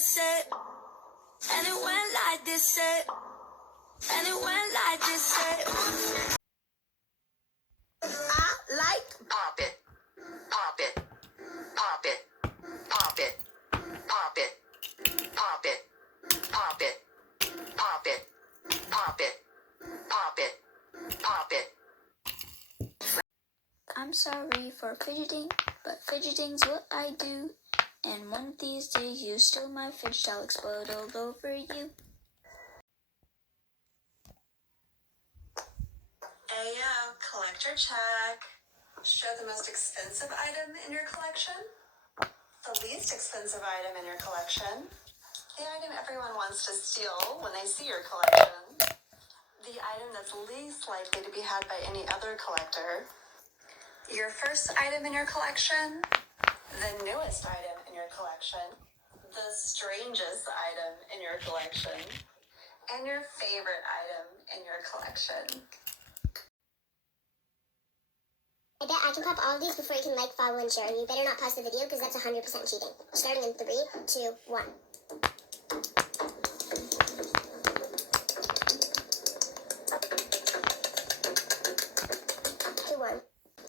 this, and it went like this, and it went like this, I like pop it, pop it, pop it, pop it, pop it, pop it, pop it, pop it, pop it, pop it, pop it. I'm sorry for fidgeting, but fidgeting's what I do. And one of these days you steal my fidget, I'll explode all over you. Ayo, collector check. Show the most expensive item in your collection, the least expensive item in your collection, the item everyone wants to steal when they see your collection, the item that's least likely to be had by any other collector, your first item in your collection, the newest item in your collection, the strangest item in your collection, and your favorite item in your collection. I bet I can pop all of these before you can like, follow, and share. And you better not pause the video because that's 100% cheating. Starting in 3, 2, 1.